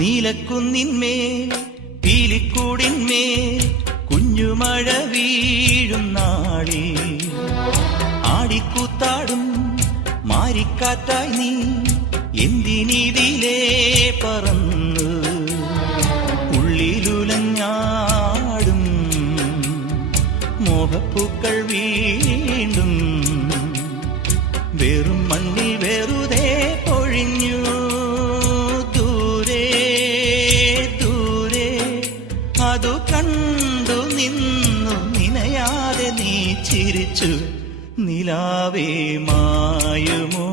നീലക്കുന്നിന്മേൽ പീലിക്കൂടിന്മേൽ കുഞ്ഞുമഴ വീഴും നാളിൽ ആടിക്കൂത്താടും മാരിക്കാറ്റായി നീ എന്തിനിതിലേ പറന്നു ഉള്ളിലുലഞ്ഞാടും മോഹപ്പൂക്കൾ വീണ്ടും വെറും മണ്ണിൽ വെറുതെ പൊഴിഞ്ഞു ദൂരെ ദൂരെ അതു കണ്ടു നിന്നു നിനയാതെ നീ ചിരിച്ചു നിലാവേ മായുമോ